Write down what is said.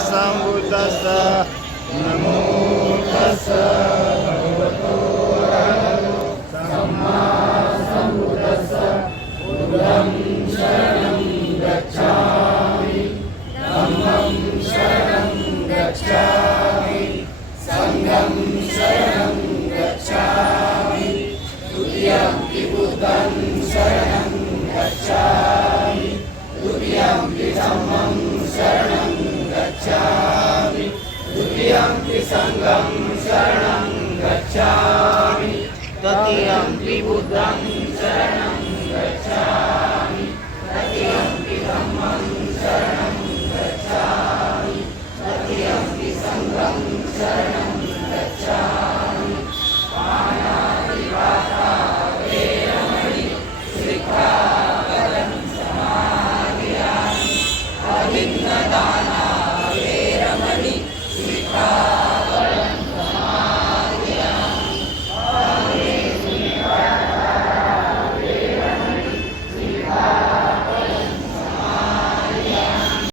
Sambuddhasa Namo Tassa Bhagavato. Sambuddhasa Udham Sharam Gacchami. Dhammam Sharam Gacchami. सङ्गं शरणं गच्छामि। तदीयं त्रिबुद्धं शरणं गच्छामि। तदीयं त्रिधम्मं शरणं गच्छामि। तदीयं तथैव शरणं